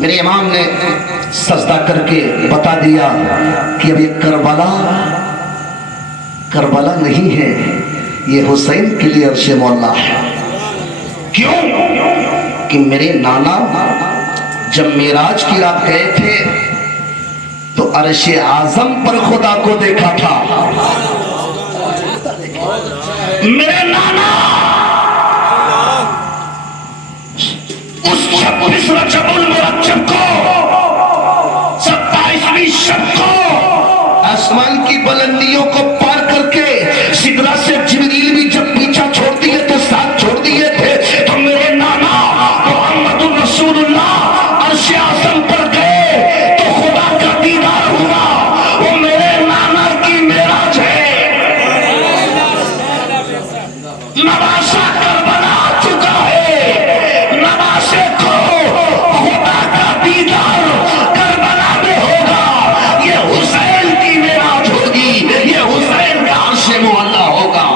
میرے امام نے سجدہ کر کے بتا دیا کہ اب یہ کربلا نہیں ہے، یہ حسین کے لیے عرش مولا ہے۔ کیوں؟ کہ میرے نانا جب معراج کی رات گئے تھے تو عرش اعظم پر خدا کو دیکھا تھا۔ میرے نانا اس 26 رجب المرجب کو 27ویں شب کو آسمان کی بلندیوں کو پار کر کے سدرہ سے جبریل بھی جب پیچھا چھوڑ دیے تو ساتھ چھوڑ دیے تھے، تو میرے نانا محمد رسول اللہ عرش اعظم پر گئے تو خدا کا دیدار ہوا۔ وہ میرے نانا کی معراج ہے۔ نواسا کربلا آ چکا ہے، نواسے کو خدا کا دیدار کربلا میں ہوگا۔ یہ حسین کی معراج ہوگی، یہ حسین کا عرش معلا ہوگا۔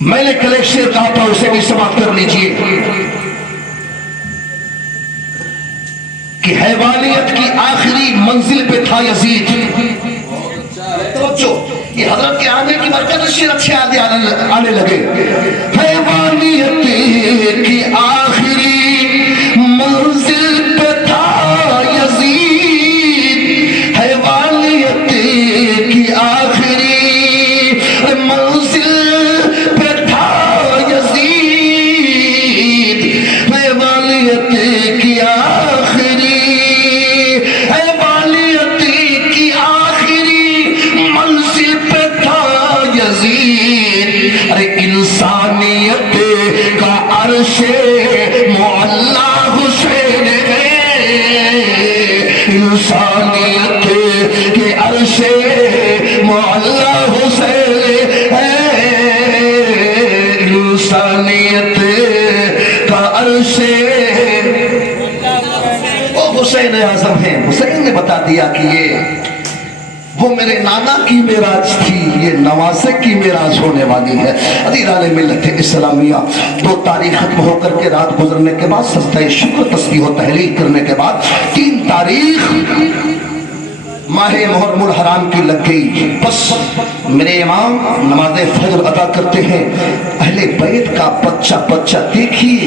میں نے کل ایک شعر کہا تھا، اسے بھی سماعت کر لیجئے کہ حیوانیت کی آخری منزل پہ تھا یزید۔ توجہ، یہ حضرت کے آنے کی برکت شعر اچھے آنے لگے۔ حیوانیت کی آخری منزل پہ تھا یزید، حیوانیت کی آخری منزل پہ تھا یزید، حیوانیت کی آخری منزل پہ تھا یزید۔ ارے انسانیت کا عرش معلا حسین ہے، انسانیت کے عرش معلا حسین ہے، انسانیت کا عرش وہ حسین اعظم ہے۔ حسین نے بتا دیا کہ یہ وہ میرے نانا کی معراج تھی، یہ نواسے کی معراج ہونے والی ہے۔ عزیزان ملت اسلامیہ، 2 تاریخ ختم ہو کر کے رات گزرنے کے بعد سجدہ شکر تسبیح و تحلیل کرنے کے بعد 3 تاریخ ماہ محرم الحرام کی لگ گئی۔ بس میرے امام نماز فجر ادا کرتے ہیں، اہل بیت کا بچہ بچہ دیکھیے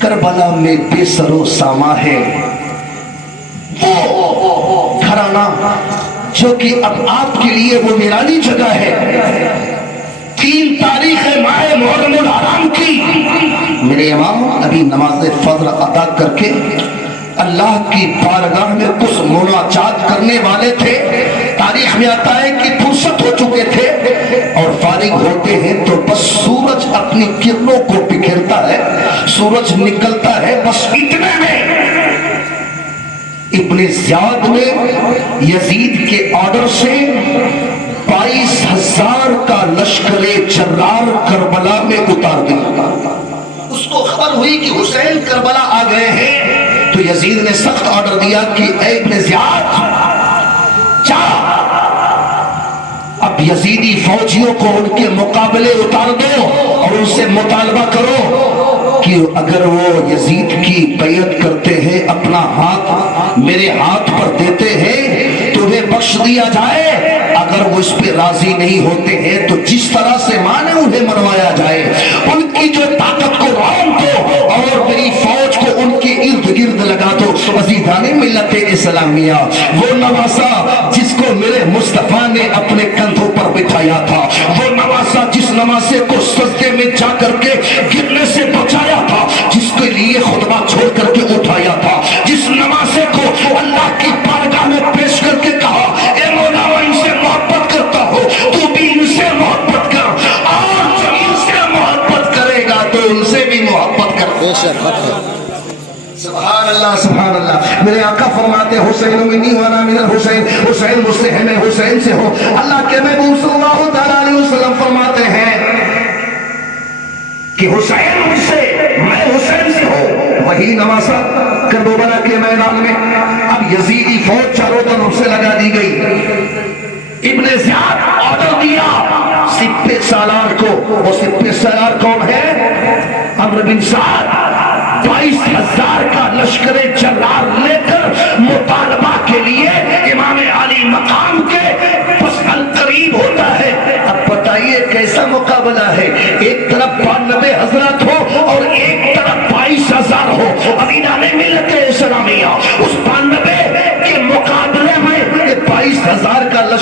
کربلا میں بے سر و ساما ہے، وہ گھرانہ جو کہ اب آپ کے لیے وہ نرالی جگہ ہے۔ 3 تاریخ ماہ محرم الحرام کی میرے امام ابھی نماز فجر ادا کر کے اللہ کی بارگاہ میں کچھ مناجات کرنے والے تھے۔ تاریخ میں آتا ہے کہ فرصت ہو چکے تھے اور فارغ ہوتے ہیں تو بس سورج اپنی کرنوں کو بکھیرتا ہے، سورج نکلتا ہے، بس اتنے میں ابن زیاد نے یزید کے آرڈر سے 22,000 کا لشکر جرار کربلا میں اتار دیا۔ اس کو خبر ہوئی کہ حسین کربلا آ گئے ہیں تو یزید نے سخت آرڈر دیا کہ اے ابن زیاد جا، اب یزیدی فوجیوں کو ان کے مقابلے اتار دو اور ان سے مطالبہ کرو کہ اگر وہ یزید کی بیعت کرتے ہیں، اپنا ہاتھ میرے ہاتھ پر دیتے ہیں تو انہیں بخش دیا جائے، اگر وہ اس پہ راضی نہیں ہوتے ہیں تو جس طرح سے مانے انہیں منوایا جائے۔ ان کی جو طاقت کو رام دو اور میری فوج کو ان کے ارد گرد لگا دو۔ عزیزان ملت اسلامیہ، وہ نواسا جس کو میرے مصطفیٰ نے اپنے کندھوں پر بٹھایا تھا، وہ نواسا جس نواسے کو سجدے میں جا کر کے گرنے سے بچایا تھا، جس کے لیے خطبہ چھوڑ کر کے اٹھایا تھا، جس نواسے کو اللہ کی بارگاہ میں پیش کر کے کہا اے مولا میں ان سے محبت کرتا ہوں، تو بھی ان سے محبت کر، اور جو ان سے محبت کرے گا تو ان سے بھی محبت کر۔ سبحان اللہ سبحان اللہ۔ میرے آقا فرماتے حسین منی وانا من الحسین، حسین مجھ سے ہے میں حسین سے ہوں۔ اللہ کے محبوب صلی اللہ علیہ وسلم فرماتے ہیں کہ حسین مجھ سے میں حسین سے ہوں۔ وہی نواسا کربلا کے میدان میں اب یزیدی فوج چاروں طرف سے لگا دی گئی۔ ابن زیاد آرڈر دیا سپہ سالار کو، وہ سپہ سالار کون ہے؟ عمرو بن سعد، 22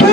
2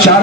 4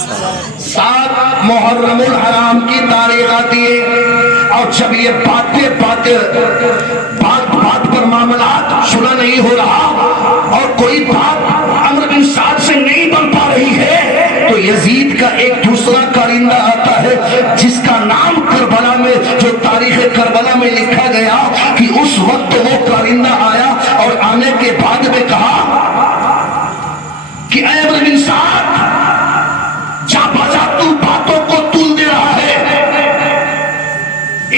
7 محرم الحرام کی تاریخ آتی ہے، اور جب یہ بات پر معاملات سنا نہیں ہو رہا اور کوئی بات عمرو بن سعد سے نہیں بن پا رہی ہے، تو یزید کا ایک دوسرا کارندہ آتا ہے جس کا نام کربلا میں، جو تاریخ کربلا میں لکھا گیا کہ اس وقت وہ کارندہ آیا اور آنے کے بعد میں کہا کہ اے عمرو بن سعد، جا بجا تو باتوں کو تول دے رہا ہے،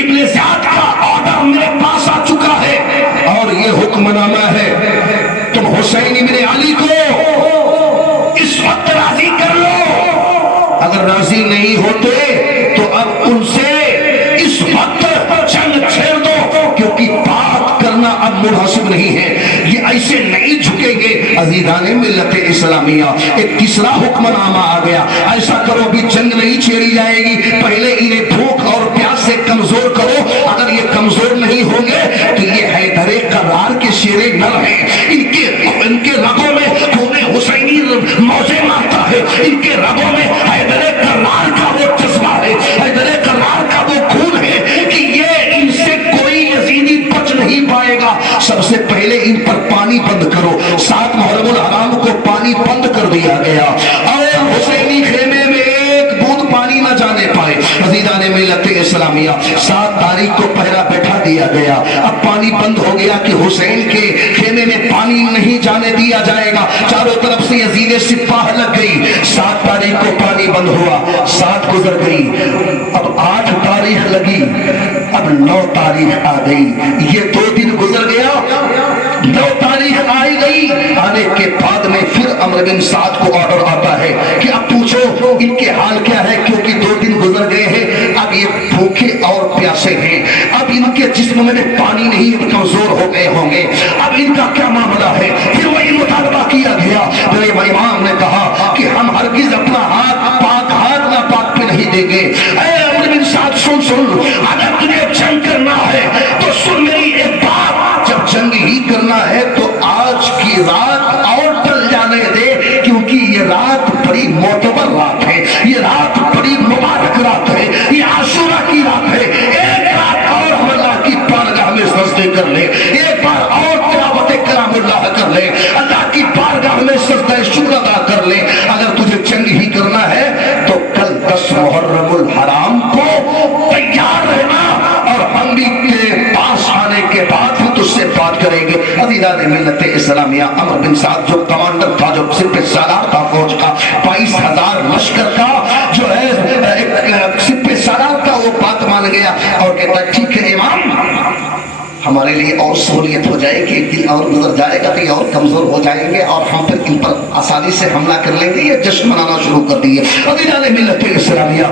ابن زیاد کا آرڈر میرے پاس آ چکا ہے اور یہ حکم نامہ ہے، تم حسین ابن علی کو اس وقت راضی کر لو، اگر راضی نہیں ہوتے تو اب ان سے اس وقت جنگ چھیڑ دو، کیونکہ بات کرنا اب مناسب نہیں ہے، یہ ایسے نہیں جھکیں گے۔ عزیزان ملت اسلامیہ، ایک تیسرا حکم نامہ آ گیا، ایسا کرو بھی جنگ نہیں چھیڑی جائے گی، پہلے انہیں بھوک اور پیاس سے کمزور کرو، اگر یہ کمزور نہیں ہوں گے تو یہ حیدر کرار کے شیر نر ہیں، ان کے رگوں میں خون حسینی موجے مارتا ہے، ان کے رگوں میں حیدر کرار کا وہ جذبہ ہے، حیدر کرار کا وہ خون ہے کہ یہ ان سے کوئی یزیدی بچ نہیں پائے گا۔ سب سے پہلے ان پر پانی بند کرو، 7 محرم الحرام کو پانی بند کر دیا گیا اور حسینی خیمے میں ایک بوند پانی نہ جانے پائے۔ عزیزان ملت اسلامیہ، 7 تاریخ کو پہرا بیٹھا دیا گیا، اب پانی بند ہو گیا کہ حسین کے خیمے میں پانی نہیں جانے دیا جائے گا، چاروں طرف سے یزید سپاہ لگ گئی، 7 تاریخ کو پانی بند ہوا، 7 گزر گئی، اب 8 تاریخ لگی، اب 9 تاریخ آ گئی، یہ 2 دن گزر گیا، 9 تاریخ آئی گئی، آنے کے بعد میں پھر عمرو بن سعد کو آرڈر آتا ہے کہ اب پوچھو ان کے حال کیا ہے، کیونکہ 2 دن گزر گئے ہیں، اب یہ بھوکے اور پیاسے ہیں، اب ان کے جسم میں پانی نہیں، کمزور ہو گئے ہوں گے، اب ان کا کیا معاملہ ہے؟ پھر وہی مطالبہ کیا گیا، پھر امام نے کہا کہ ہم ہرگز اپنا ہاتھ ناپاک پہ نہیں دیں گے۔ اے عمرو بن سعد سن، اگر تجھے جنگ کرنا ہے تو سن میری ایک بات، جب جنگ ہی کرنا ہے تو آج کی رات اور ٹل جانے دے، کیونکہ یہ رات بڑی معتبر رات ہے، یہ رات بڑی مبارک رات ہے، یہ عاشورہ کی رات ہے، ایک رات اور ہم اللہ کی بارگاہ میں سجدے کر لیں، ایک بار اور تلاوت کلام اللہ کر لیں، اللہ کی بارگاہ میں سجدہ شکر ادا کر لیں۔ اگر تجھے جنگ ہی کرنا ہے تو کل 10 محرم الحرام کو تیار رہنا، اور ہم بھی تیرے پاس آنے کے بعد ہم تجھ سے بات کریں گے۔ عزیزان ملت اسلامیہ، عمرو بن سعد جو کمانڈر تھا، جو سپہ سالار تھا فوج کا، 22,000 لشکر کا جو ہے ایک سپہ سالار تھا، وہ بات مان گیا اور کہتا ہے ٹھیک ہے امام، ہمارے لیے اور سہولیت ہو جائے کہ ایک دن اور گزر جائے گا تو یہ اور کمزور ہو جائیں گے اور ہم پھر ان پر آسانی سے حملہ کر لیں گے، یہ جشن منانا شروع کر دیے۔ عزیزان ملت اسلامیہ،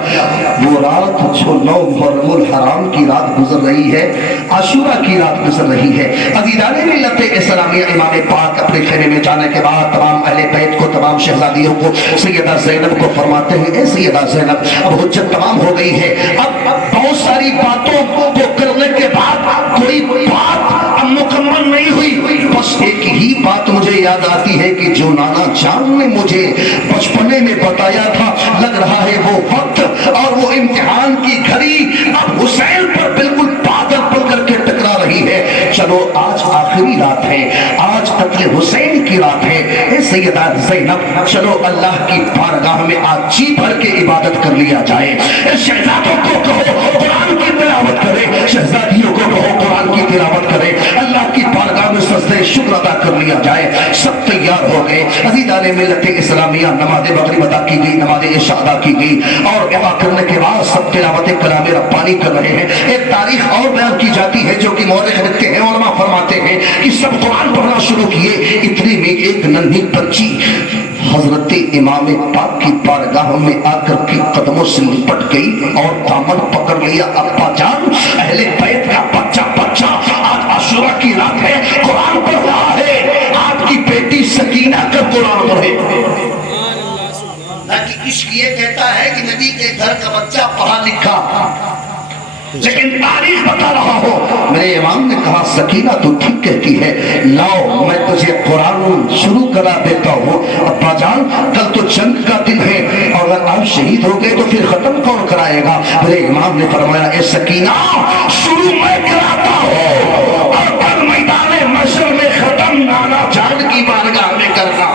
وہ رات جو 9 محرم الحرام کی رات گزر رہی ہے، عاشورہ کی رات گزر رہی ہے۔ عزیزان ملت اسلامیہ، امام پاک اپنے خیمے میں جانے کے بعد تمام اہل بیت کو، تمام شہزادیوں کو، سیدہ زینب کو فرماتے ہیں اے سیدہ زینب، اب حجت تمام ہو گئی ہے، اب بہت ساری باتوں کو کرنے کے بعد کوئی بات اب مکمل نہیں ہوئی، بس ایک ہی بات مجھے یاد آتی ہے کہ جو نانا جان نے مجھے بچپنے میں بتایا تھا، لگ رہا ہے وہ وقت اور وہ امتحان کی گھڑی اب حسین پر بالکل بادل بن کر کے ٹکرا رہی ہے۔ چلو آج آخری رات ہے، آج قتل حسین کی رات ہے، اے سیدہ زینب چلو اللہ کی بارگاہ میں آج جی بھر کے عبادت کر لیا جائے، شہزادوں کو کہو قرآن کی تلاوت کرے، شہزادیوں کو کہو قرآن کی تلاوت کرے، اللہ کی بارگاہ میں سجدہ شکر ادا کر لیا جائے۔ سب تیار ہو گئے۔ عزیزان ملت اسلامیہ، نماز مغرب ادا کی گئی، نماز عشاء ادا کی گئی، اور ادا کرنے کے بعد سب تلاوت کلام ربانی کر رہے ہیں۔ ایک تاریخ اور بیان کی جاتی ہے جو کہ مورخ لکھتے ہیں، علماء فرماتے ہیں کہ سب قرآن پڑھنا شروع کیے، اتنی میں ایک ننھی بچی حضرت امام پاک کی بارگاہ میں آ کر کے قدموں سے لپٹ گئی اور دامن پکڑ لیا، ابا جان، اہل بیت کا بچہ آج عاشورہ کی رات ہے، قرآن پڑھ رہا ہے، آپ کی بیٹی سکینہ کا قرآن پڑھے۔ عشق یہ کہتا ہے کہ نبی کے گھر کا بچہ پڑھا لکھا لیکن تاریخ بتا رہا ہو میرے امام نے کہا سکینہ تو ٹھیک کہتی ہے، لاؤ میں تجھے قرآن شروع کرا دیتا ہوں۔ ابا جان کل تو جنگ کا دن ہے اور اگر آپ شہید ہو گئے تو پھر ختم کون کرائے گا؟ میرے امام نے فرمایا اے سکینہ شروع میں کراتا ہوں اور کل میدان محشر میں ختم نانا جان کی بارگاہ میں کرنا۔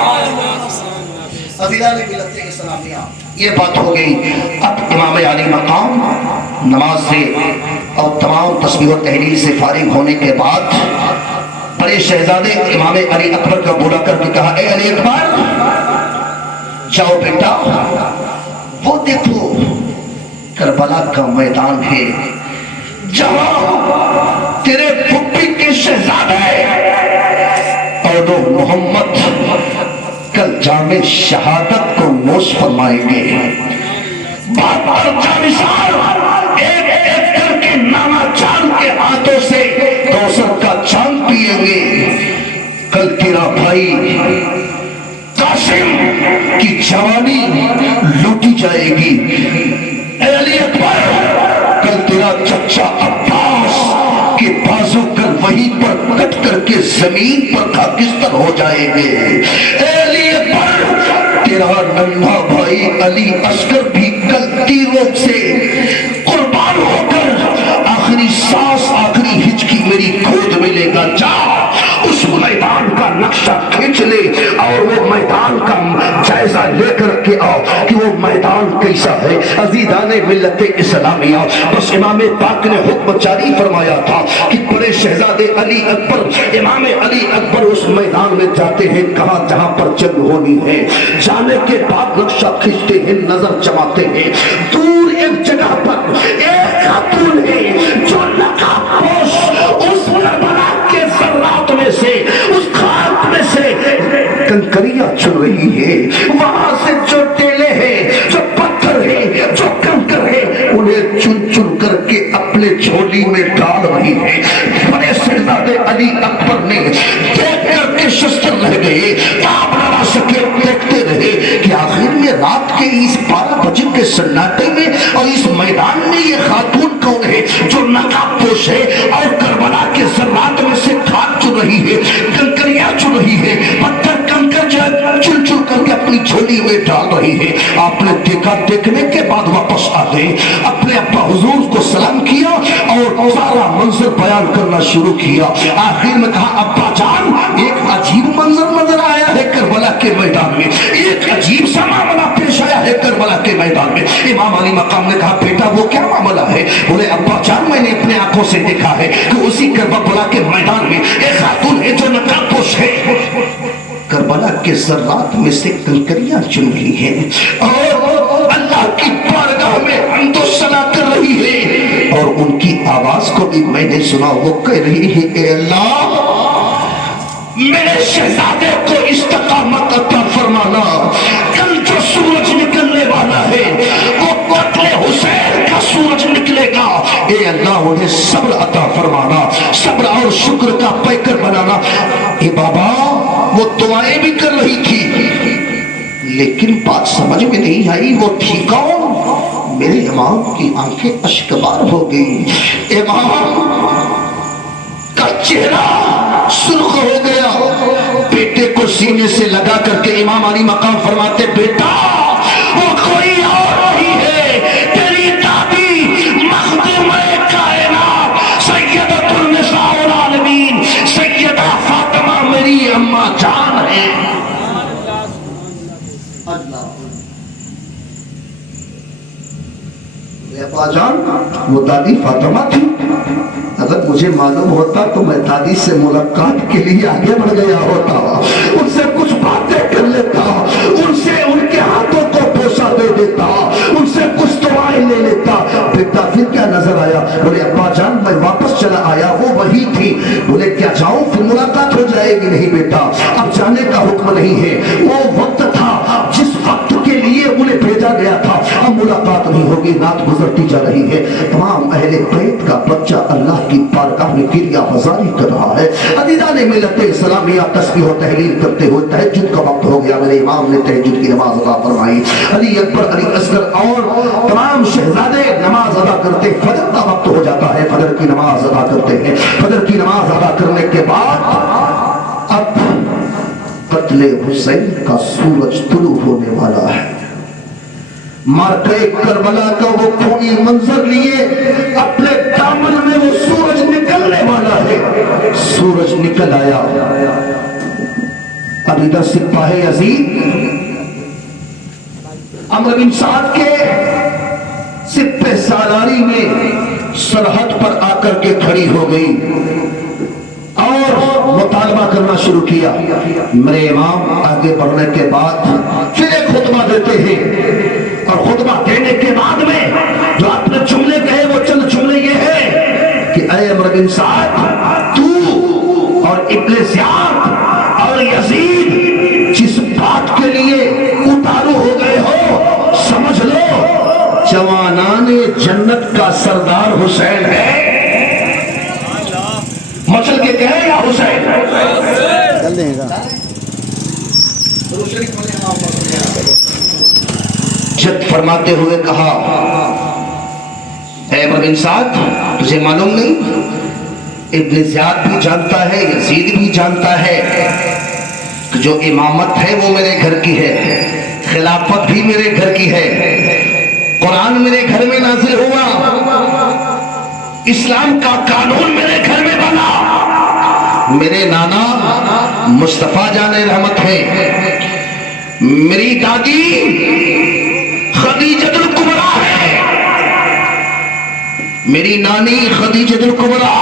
عزیزان ملت اسلامیہ یہ بات ہو گئی۔ اب امام علی مقام نماز سے اور تمام تسبیح و تحلیل سے فارغ ہونے کے بعد بڑے شہزادے امام علی اکبر کا بولا کر کے کہا اے علی اکبر جاؤ بیٹا وہ دیکھو کربلا کا میدان ہے جہاں تیرے پھپھی کے شہزادے اور محمد کل جامع شہادت کو نوش فرمائیں گے۔ بات پر جانشار ایک ایک کر کے نانا جان کے ہاتھوں سے کوثر کا چاند پیئیں گے۔ کل تیرا بھائی قاسم کی جوانی لوٹی جائے گی۔ اے علی اکبر کل تیرا چچا عباس کے بازو کل وہیں پر کٹ کر کے زمین پر خاکستر ہو جائیں گے۔ اے علی اکبر تیرا ننھا بھائی علی اصغر بھی کل تیروں سے قربان ہو کر آخری سانس آخری ہچکی میری گود میں لے گا۔ جا اس میدان کا نقشہ کھینچ لے اور وہ میدان کا جائزہ لے کر کے آؤ کہ وہ میدان کیسا ہے۔ عزیزان ملت اسلامیہ بس امام پاک نے حکم جاری فرمایا تھا کہ بڑے شہزادے علی اکبر امام علی اکبر اس میدان میں جاتے ہیں کہاں جہاں پر جنگ ہونی ہے۔ جانے کے بعد نقشہ کھینچتے ہیں نظر جماتے ہیں، دور ایک جگہ پر ایک خاتون ہے جو نقاب پوش اس کربلا کے ذرات میں سے اس خاک میں سے کنکریاں چن رہی ہے۔ وہاں سے جو ٹیلے ہیں جو پتھر ہیں جو کنکر ہیں انہیں چن چن کر کے اپنے جھولی میں ڈال رہی ہے۔ بڑے شہزادے علی اکبر نے دیکھ کر کے شستر رہ گئے، آپ نہ سکے دیکھتے رہے کہ آخر میں رات کے اس 12 بجے کے سناٹے میں اور اس میدان میں یہ خاتون کون ہے جو نقاب پوش ہے اور کربلا کے ذرات میں سے خاک چن رہی ہے، کنکریاں چن رہی ہے، پتھر کنکر چن چن کر کے اپنی جھولی میں ڈال رہی ہے۔ آپ نے دیکھا، دیکھنے کے بعد واپس آ گئے، اپنے ابا حضور کو سلام کیا اور سارا منظر بیان کرنا شروع کیا۔ آخر میں کہا ابا جان ایک عجیب منظر نظر آیا ہے کربلا کے میدان میں، ایک عجیب سا معاملہ پیش آیا ہے کربلا کے میدان میں۔ امام علی مقام نے کہا بیٹا وہ کیا معاملہ ہے؟ بولے ابا جان میں نے اپنے آنکھوں سے دیکھا ہے کہ اسی کربلا کے میدان میں ایک خاتون ہے جو نقاب پوش ہے، کربلا کے ذرات میں سے کنکریاں چن رہی ہیں اور اللہ کی بارگاہ میں حمد و ثنا کر رہی ہے، اور ان کی آواز کو بھی میں نے سنا، وہ کہہ رہی ہے اے اللہ میرے شہزادے کو استقامت عطا فرمانا، کل جو سورج نکلنے والا ہے وہ قتل حسین کا سورج نکلے گا، اے اللہ انہیں صبر عطا فرمانا، صبر اور شکر کا پیکر بنانا۔ اے بابا وہ دعائیں بھی کر رہی تھی لیکن بات سمجھ میں نہیں آئی وہ تھی کون؟ میرے امام کی آنکھیں اشکبار ہو گئی، امام کا چہرہ سرخ ہو گیا، بیٹے کو سینے سے لگا کر کے امام علی مقام فرماتے بیٹا وہ کوئی اور نہیں ہے، تیری دادی مخدومہ کائنات سیدۃ النساء العالمین سیدہ فاطمہ میری اماں جان ہے۔ ابا جان وہ دادی فاطمہ تھی، اگر مجھے معلوم ہوتا تو میں دادی سے ملاقات کے لیے آگے بڑھ گیا ہوتا، ان سے کچھ باتیں کر لیتا، ان سے ان کے ہاتھوں کو بوسہ دے دیتا، ان سے کچھ دعائیں لے لیتا۔ بیٹا پھر کیا نظر آیا؟ بولے ابا جان میں واپس چلا آیا، وہ وہی تھی۔ بولے کیا جاؤں پھر ملاقات ہو جائے گی؟ نہیں بیٹا اب جانے کا حکم نہیں ہے، وہ وقت تھا جس وقت کے لیے انہیں بھیجا گیا تھا، اب ملاقات نہیں ہوگی، رات گزرتی جا رہی ہے، تمام اہل بیت کا بچہ اللہ کی بارگاہ میں گریہ بازاری کر رہا ہے۔ عزیزان ملت اسلامیہ تسبیح و تحلیل کرتے ہوئے تہجد کا وقت ہو گیا، میرے امام نے تہجد کی نماز ادا فرمائی، علی اکبر علی اصغر اور تمام شہزادے نماز ادا کرتے فجر کا وقت ہو جاتا ہے، فجر کی نماز ادا کرتے ہیں، فجر کی نماز ادا کرنے کے بعد اب قتل حسین کا سورج طلوع ہونے والا ہے۔ مارکہ کربلا کا وہ خونی منظر لیے اپنے دامن میں وہ سورج نکلنے والا ہے، سورج نکل آیا۔ اب ادھر سپاہ یزید عمرو بن سعد کے سپہ سالاری میں سرحد پر آ کر کے کھڑی ہو گئی اور مطالبہ کرنا شروع کیا۔ میرے امام آگے بڑھنے کے بعد پھر ایک خطبہ دیتے ہیں، اور خطبہ دینے کے بعد میں جو آپ نے جملے کہے وہ چند جملے یہ ہے کہ اے عمرو بن سعد، تو اور ابن زیاد اور یزید جس بات کے لیے اتارو ہو گئے ہو، سمجھ لو جوانان جنت کا سردار حسین ہے۔ مچل کے کہے یا حسین چل دیں گا۔ جد فرماتے ہوئے کہا، اے عمرو بن سعد، تجھے معلوم نہیں ابن زیاد بھی جانتا ہے، یزید بھی جانتا ہے کہ جو امامت ہے وہ میرے گھر کی ہے، خلافت بھی میرے گھر کی ہے، قرآن میرے گھر میں نازل ہوا، اسلام کا قانون میرے گھر میں بنا، میرے نانا مصطفیٰ جان رحمت ہے، میری دادی خدیجۃ الکبریٰ ہے، میری نانی خدیجۃ الکبریٰ،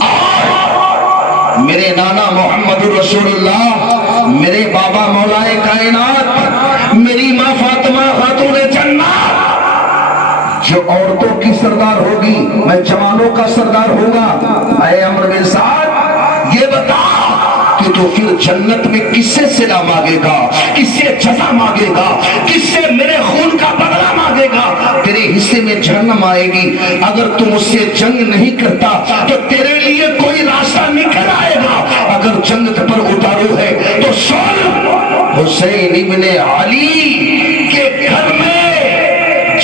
اور میرے نانا محمد الرسول اللہ، میرے بابا مولائے کائنات، میری ماں فاطمہ خاتون جنت۔ جو عورتوں کی سردار ہوگی میں جوانوں کا سردار ہوگا۔ اے عمرو بن سعد، یہ بتا کہ تو پھر جنت میں کس سے صلہ مانگے گا، کس سے جزا مانگے گا، کس سے میرے خون کا بدلہ مانگے گا؟ تیرے حصے میں جہنم آئے گی۔ اگر تم اس سے جنگ نہیں کرتا تو تیرے لیے کوئی راستہ نکل آئے گا، اگر جنگ پر اتارو ہے تو سن، حسین ابن علی کے گھر میں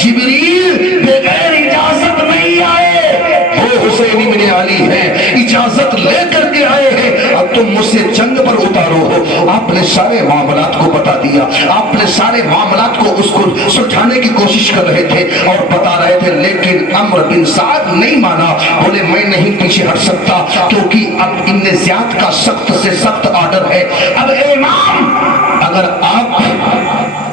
جبریل بغیر اجازت نہیں آئے، وہ حسین ابن علی ہے، اجازت لے کر کے آئے ہیں۔ اب تم مجھ سے جنگ پر اتارو ہو۔ آپ نے سارے معاملات کو بتا دیا، آپ نے سارے معاملات کو اس کو سلجھانے کی کوشش کر رہے تھے اور بتا رہے تھے، لیکن عمرو بن سعد نہیں مانا، بولے میں نہیں پیچھے ہٹ سکتا کیونکہ اب ابن زیاد کا سخت سے سخت آرڈر ہے۔ اب امام اگر آپ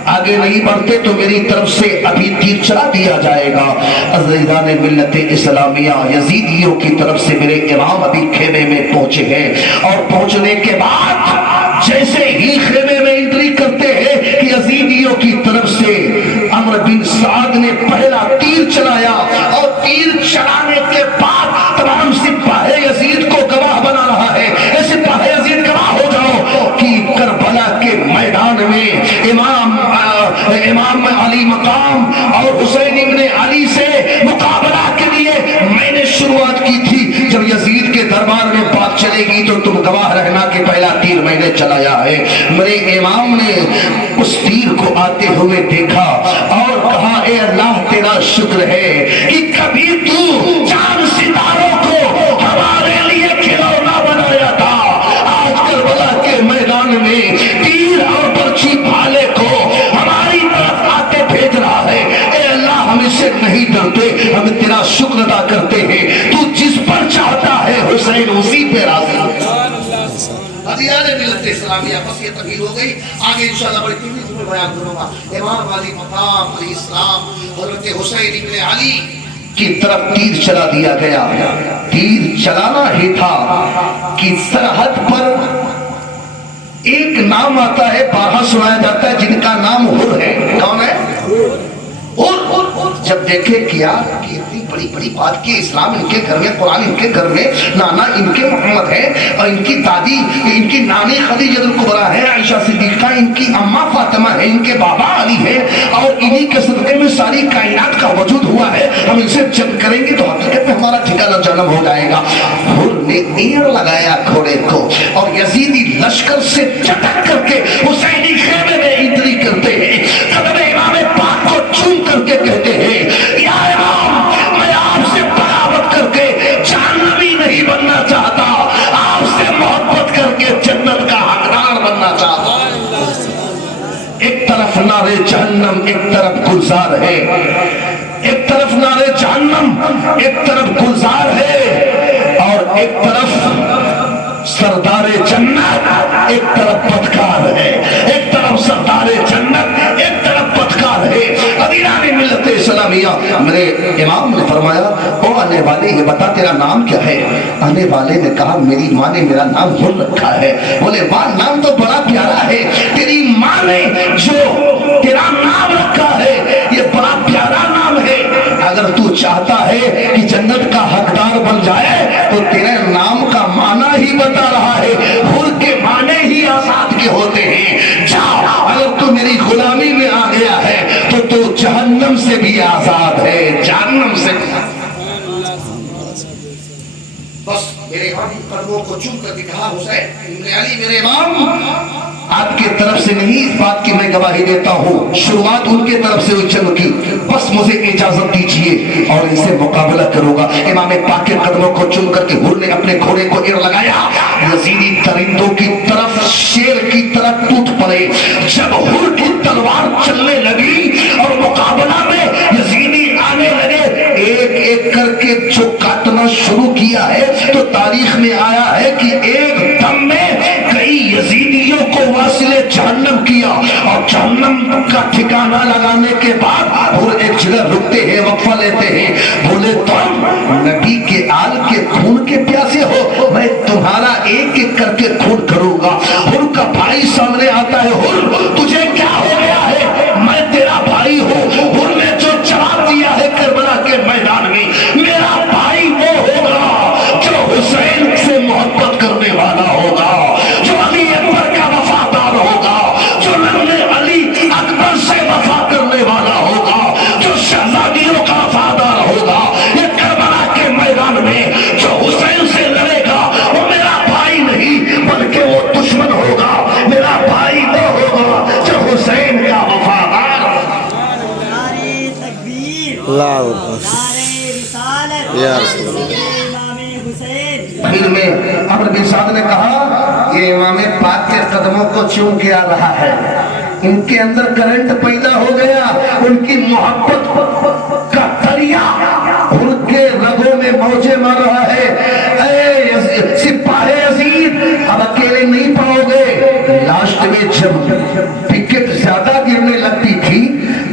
آگے نہیں بڑھتے تو میری طرف سے ابھی تیر چلا دیا جائے گا۔ عزیزان ملت اسلامیہ، یزیدیوں کی طرف سے میرے امام ابھی خیمے میں پہنچے ہیں، اور پہنچنے کے بعد جیسے ہی خیمے میں انٹری کرتے ہیں کہ یزیدیوں کی طرف سے عمرو بن سعد نے پہلا تیر چلایا، اور تیر چلانے کے بعد تمام سپاہ یزید کو گواہ بنا رہا ہے۔ اے سپاہ یزید گواہ ہو جاؤ کہ کربلا کے میدان میں امام علی مقام اور حسین ابن علی سے مقابلہ کے لیے میں نے شروعات کی تھی۔ جب یزید کے دربار میں بات چلے گی تو تم گواہ رہنا کہ پہلا تیر میں نے چلایا ہے۔ میرے امام نے اس تیر کو آتے ہوئے دیکھا اور کہا، اے اللہ تیرا شکر ہے کہ کبھی تو چاند ستاروں کو ہمارے لیے کھلونا بنایا تھا، آج کربلا کے میدان میں تیر اور برچھی بھالے کو ہماری طرف آتے بھیج رہا ہے۔ اے اللہ، ہم اس سے نہیں ڈرتے، ہم تیرا شکر ادا کرتے ہیں، تو جس پر چاہتا ہے حسین اسی پہ راضی ہے۔ عزیزان ملت اسلامیہ، بس یہ تقریر ہو گئی، آگے انشاءاللہ بڑی تفصیل میں بیان کروں گا۔ امام علی مقام علیہ السلام حضرت حسین ابن علی کی طرف تیر چلا دیا گیا۔ تیر چلانا ہی تھا کہ سرحد پر ایک نام آتا ہے، بارہا سنایا جاتا ہے، جن کا نام حر ہے۔ کون ہے؟ حر۔ جب دیکھے کیا کہ اتنی بڑی بڑی بات کی، اسلام ان کے گھر میں، قرآن ان کے گھر میں، نانا ان کے محمد ہے، اور ان کی دادی، ان کی نانی خدیجۃ الکبریٰ ہے، عائشہ صدیقہ، ان کی اماں فاطمہ ہے، ان کے بابا علی ہے، اور انہی کے صدقے میں ساری کائنات کا وجود ہوا ہے، ہم ان سے جنگ کریں گے تو حقیقت میں ہمارا ٹھکانہ جہنم ہو جائے گا۔ حر نے ایڑ لگایا گھوڑے کو، اور یزیدی لشکر سے چٹک کر کے حسینی خیمے میں انٹری کرتے ہیں، قدم امام پاک کو چوم کر کے کہتے نارے جہنم ایک طرف گلزار ہے، ایک طرف نارے جہنم ایک طرف گلزار ہے، اور ایک طرف سردار جنت ایک طرف پتکار ہے، ایک طرف سردار جنت ایک طرف پتکار ہے۔ ادیران ملت اسلامیہ، میرے امام نے فرمایا او آنے والے یہ بتا تیرا نام کیا ہے؟ آنے والے نے کہا میری ماں نے میرا نام حر رکھا ہے۔ بولے واہ نام تو بڑا پیارا ہے، تیری ماں نے جو تیرا نام رکھا ہے یہ بڑا پیارا نام ہے، اگر تو چاہتا ہے کہ جنت کا حقدار بن جائے تو تیرے نام کا معنی ہی بتا رہا ہے، حر کے معنی ہی آزاد کے ہوتے ہیں۔ جا اگر تو میری غلامی میں آ گیا ہے تو جہنم سے بھی آزاد ہے، جہنم سے بھی آزاد۔ بس میرے امام کی قدموں کو چوم کر کے کہا حسین ابن علی میرے امام آپ کی طرف سے نہیں اس بات کی میں گواہی دیتا ہوں، شروعات ان کے طرف سے ہوئی جنگ کی، بس مجھے اجازت دیجئے اور ان سے مقابلہ کروں گا۔ امام پاک کے قدموں کو چوم کر کے حر نے اپنے گھوڑے کو اڑ لگایا، یزیدی درندوں کی طرف شیر کی طرف ٹوٹ پڑے۔ جب حر کی تلوار چلنے لگی اور مقابلہ میں یزیدی آنے لگے، ایک ایک کر کے جو کاٹنا شروع کیا ہے تو تاریخ میں آیا ہے کہ ایک دم میں کئی یزیدیوں کو واصل جہنم کیا، اور جہنم کا ٹھکانہ لگانے کے بعد اور ایک جگہ رکتے ہیں، وقفہ لیتے ہیں۔ بولے تم نبی کے آل کے خون کے پیاسے ہو، میں تمہارا ایک ایک کر کے خون کروں گا۔ حر کا بھائی سامنے آتا ہے، حر تجھے کیا ہو گیا ہے؟ میں تیرا بھائی ہوں۔ حر نے جو جواب دیا ہے کربلا کے میدان میں، میرا بھائی وہ ہوگا جو حسین سے محبت کرنے والا ہوگا، جو علی اکبر کا وفادار ہوگا، جو علی اکبر سے وفا کرنے والا ہوگا، جو شہزادیوں کا وفادار ہوگا۔ یہ کربلا کے میدان میں جو حسین سے لڑے گا وہ میرا بھائی نہیں بلکہ وہ دشمن ہوگا، میرا بھائی وہ ہوگا جو حسین کا وفادار۔ نعرہ تکبیر، اللہ نعرہ رسالت، یا رسول اللہ۔ امام حسین۔ پھر میں عمر بن سعد نے کہا یہ امام پاک کے قدموں کو چوم کے آ رہا ہے، ان کے اندر کرنٹ پیدا ہو گیا، ان کی محبت کا دریا ان کے رگوں میں موجیں مار رہا ہے۔ اے سپاہ یزید اب اکیلے نہیں پاؤ گے۔ لاسٹ میں جب وکٹ زیادہ گرنے لگتی تھی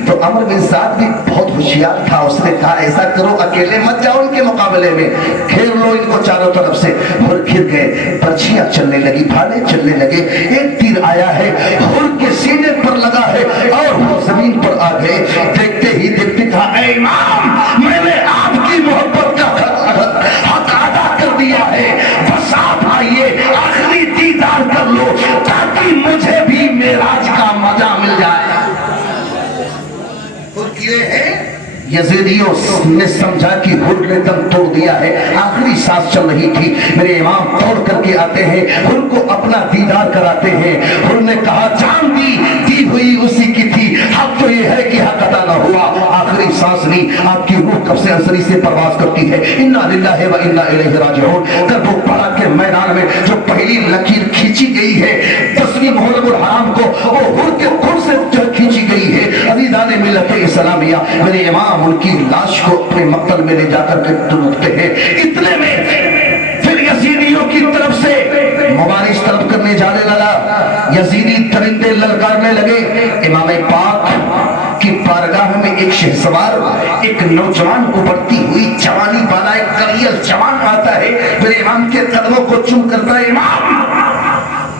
تو عمر بن سعد بھی بہت ہوشیار تھا، اس نے کہا ایسا کرو اکیلے مت جاؤ ان کے مقابلے میں، گھیر لو ان کو چاروں طرف سے۔ اور گھر گئے، پرچیاں چلنے لگی، بھالے چلنے لگے، ایک تیر آیا ہے حر کے سینے پر لگا ہے اور وہ زمین پر آ گئے۔ دیکھتے ہی دیکھتے کہا اے امام میں نے آپ کی محبت کا حق ادا کر دیا ہے، بس آپ آئیے آخری دیدار کر لو تاکہ مجھے بھی معراج کا مزہ مل جائے۔ یزیدیوں نے سمجھا کہ حر نے دم توڑ دیا ہے، آخری سانس چل رہی تھی۔ میرے امام توڑ کر کے آتے ہیں، حر کو اپنا دیدار کراتے ہیں۔ حر نے کہا جان دی ہوئی اسی کی تھی، حق تو یہ ہے کہ حق ادا نہ ہوا، آخری سانس لی۔ آپ کی روح کب سے انصری سے پرواز کرتی ہے، انا للہ و انا الیہ راجعون۔ کربلا کے میدان میں جو پہلی لکیر کھینچی گئی ہے 10ویں محرم الحرام کو، وہ حر کے خون سے جو کھینچی گئی ہے۔ عزیزان ملت اسلامیہ، میرے امام ان کی لاش کو اپنے مقتل میں لے جا کر کے ڈھونڈتے ہیں۔ اتنے میں پھر یزیدیوں کی طرف سے مبارش طلب کرنے جانے لگا، یزیدی درندے للکارنے لگے۔ امام پاک کی بارگاہ میں ایک شہسوار، ایک نوجوان ابھرتی ہوئی جوانی والا ایک کریل جوان آتا ہے، میرے امام کے قدموں کو چوم کرتا ہے۔ امام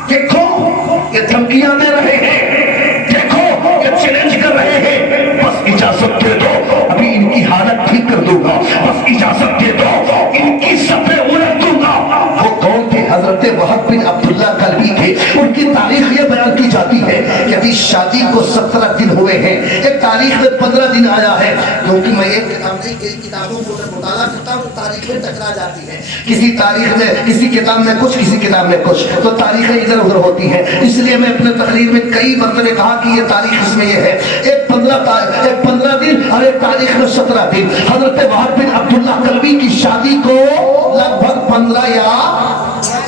دیکھو یہ دھمکیاں دے رہے ہیں، دیکھو یہ چیلنج کر رہے ہیں، بس اجازت دے دو ابھی ان کی حالت ٹھیک کر دوں گا، بس اجازت دے دو ان کی سفیں الٹ دوں گا۔ وہ کون تھے؟ حضرت وہب بن عبداللہ کلبی تھے۔ ان کی تاریخ یہ بیان کی جاتی ہے کہ ابھی شادی کو 17 دن ہوئے ہیں، ایک تاریخ میں 15 دن آیا ہے، کیونکہ میں ایک کتاب نہیں کئی کتابوں کو مطالعہ کرتا ہوں، تاریخیں ٹکرا جاتی ہیں، کسی تاریخ میں کسی کتاب میں کچھ، کسی کتاب میں کچھ، تو تاریخیں ادھر ادھر ہوتی ہیں۔ اس لیے میں اپنے تقریر میں کئی مرتبہ کہا کہ یہ تاریخ اس میں یہ ہے، ایک 15 دن اور ایک تاریخ میں 17 دن۔ حضرت وہب بن عبداللہ کلبی کی شادی کو لگ بھگ 15 یا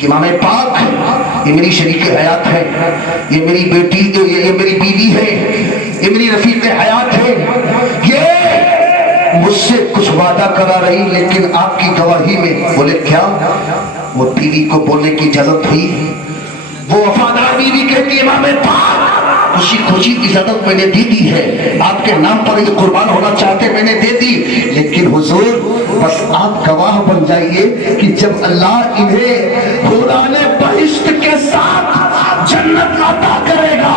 کہ امام پاک یہ میری شریک حیات ہے، یہ میری بیٹی، یہ میری بیوی ہے، یہ میری رفیق حیات ہے، یہ مجھ سے کچھ وعدہ کرا رہی لیکن آپ کی گواہی میں۔ بولے کیا؟ وہ بیوی کو بولنے کی اجازت ہوئی؟ وہ وفادار بیوی کہتی ہے امام پاک خوشی خوشی اجازت میں نے دی ہے، آپ کے نام پر یہ قربان ہونا چاہتے میں نے دے دی، لیکن حضور بس آپ گواہ بن جائیے کہ جب اللہ انہیں حوران بہشت کے ساتھ جنت عطا کرے گا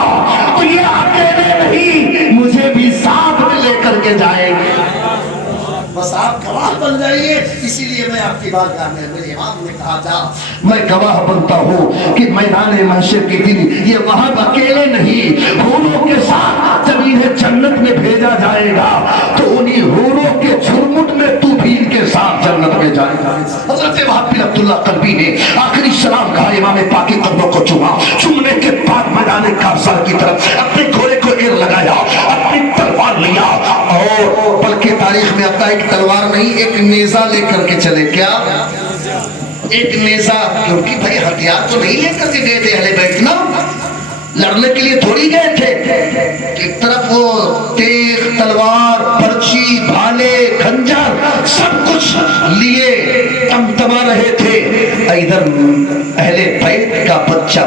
تو یہ اکیلے نہیں مجھے بھی ساتھ میں لے کر کے جائیں گے۔ بس آپ گواہ بن جائیے، اسی لیے میں آپ کی بارگاہ میں میرے امام نے کہا جا میں گواہ بنتا ہوں کہ میدان محشر کے دن یہ وہاں اکیلے نہیں، حوروں کے ساتھ جب انہیں جنت میں بھیجا جائے گا تو انہی حوروں کے جھرمٹ میں تو بھی ان کے ساتھ جنت میں جائے گا۔ حضرت وہاب بن عبداللہ قلبی نے آخری سلام کہا، امام پاک کے قدموں کو چوما، چومنے کے بعد میدان کارسار کی طرف اپنے گھوڑے کو ایر لگایا، اپنی تلوار لیا، اور بلکہ تاریخ میں آتا ہے کہ تلوار نہیں ایک نیزہ لے کر کے چلے۔ کیا؟ ایک نیزہ، کیونکہ بھائی ہتھیار تو نہیں لے کر کے گئے تھے اہل بیت نا، لڑنے کے لیے تھوڑی گئے تھے۔ ایک طرف وہ تیغ، تلوار، برچی، بھالے، خنجر سب کچھ لیے تمتما رہے تھے، ادھر اہل بیت کا بچہ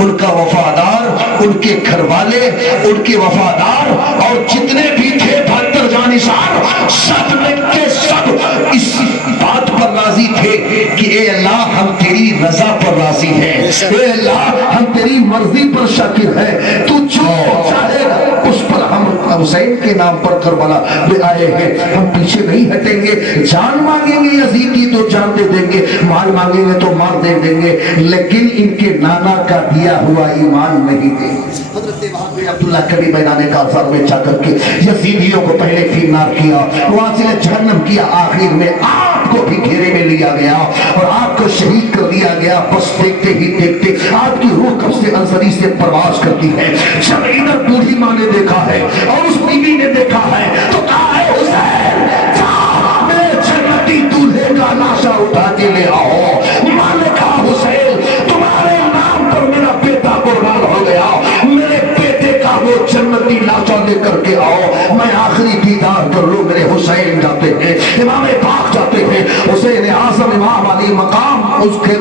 ان کا وفادار، ان کے گھر والے ان کے وفادار، اور جتنے بھی تھے 72 جانشین سب کے سب اس بات پر راضی تھے کہ اے اللہ ہم تیری رضا پر راضی ہیں، اے اللہ ہم تیری مرضی پر شاکر ہے، تو جو چاہے اس پر ہم حسین کے نام پر کربلا میں آئے ہیں، ہم پیچھے نہیں ہٹیں گے، جان مانگیں گے یزید کی تو جان دے دیں گے، مال مانگیں گے تو مال دے دیں گے، لیکن ان کے نانا کا دیا ہوا ایمان نہیں دیں گے۔ حضرت وہاب بن عبداللہ کبھی میدان کارسار میں جا کر کے یزیدیوں کو پہلے فیمنار کیا، وہاں سے جہنم کیا، آخر میں آپ کو بھی گھیرے میں لیا گیا اور آپ کو شہید کر دیا گیا۔ بس دیکھتے ہی دیکھتے آپ کی روح کب سے انصری سے پرواز کرتی ہے۔ جب ادھر بوڑھی ماں نے دیکھا ہے اور اس بیوی نے دیکھا ہے تو کہا ہے حسین جا میرے جنتی دولہے کا لاشا اٹھا کے لے آؤ۔ ماں نے کہا حسین تمہارے نام پر میرا بیٹا قربان ہو گیا، میرے بیٹے کا وہ جنتی لاشا لے کر کے آؤ، میں آخری دیدار کر لوں۔ میرے حسین جاتے ہیں، امام پاک جاتے ہیں، حسین اعظم امام علی مقام اس کے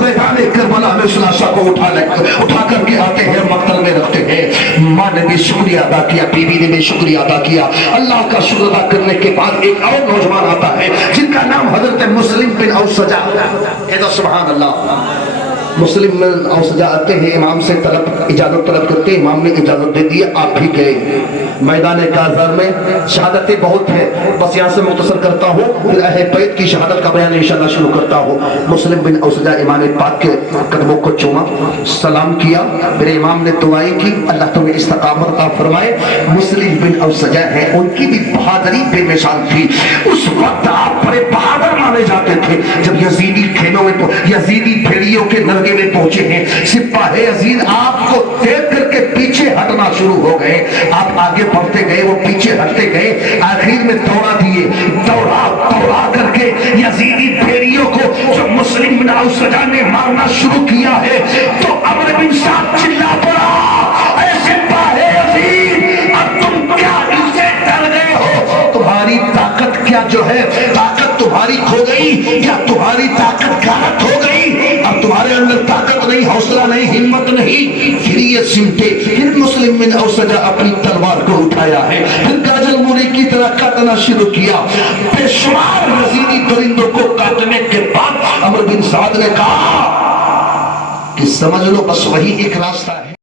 میدان کربلا میں اس لاشا کو اٹھا کر کے آتے ہیں، مقتل میں رکھتے ہیں۔ ماں نے بھی شکریہ ادا کیا، بیوی نے بھی شکریہ ادا کیا۔ اللہ کا شکر ادا کرنے کے بعد ایک اور نوجوان آتا ہے جن کا نام حضرت مسلم بن اوسجا۔ سبحان اللہ، مسلم بن اوسجا آتے ہیں، امام سے اجازت طلب کرتے ہیں، امام نے اجازت دے دی، آپ بھی گئے میدان کارزار میں۔ شہادتیں بہت ہیں، بس یہاں سے مختصر کرتا ہوں، پھر اہل بیت کی شہادت کا بیان انشاءاللہ شروع کرتا ہوں۔ مسلم بن اوسجا امام پاک کے قدموں کو چوما، سلام کیا، میرے امام نے دعائیں کی، اللہ تمہیں استقامت عطا فرمائے۔ مسلم بن اوسجا ہے، ان کی بھی بہادری بے مثال تھی۔ اس وقت آپ بڑے بہادر مانے جاتے تھے۔ جب یزیدی کھیلوں میں یزیدی بھیڑیوں کے نرگے میں پہنچے ہیں، سپاہ یزید آپ کو دیکھ کر کے پیچھے ہٹنا شروع ہو گئے، آپ آگے بڑھتے گئے، وہ پیچھے ہٹتے گئے، آخر میں دوڑا دیے، دوڑا کر کے یزیدی بھیڑیوں کو جو مسلم بن اوسجا نے مارنا شروع کیا ہے تو عمرو بن سعد چلا پڑا، اے سپاہ یزید اب تم کیا ان سے ڈر گئے ہو؟ تمہاری طاقت کیا جو ہے، طاقت تمہاری کھو گئی یا تمہاری طاقت غلط ہو گئی؟ اب تمہارے اندر طاقت نہیں، حوصلہ نہیں، ہمت نہیں۔ پھر یہ سمٹے، پھر مسلم بن اوسجا اپنی تلوار کو اٹھایا ہے، پھر کاجل موری کی طرح کاٹنا شروع کیا۔ بے شمار یزیدی درندوں کو کاٹنے کے بعد عمرو بن سعد نے کہا کہ سمجھ لو بس وہی ایک راستہ ہے۔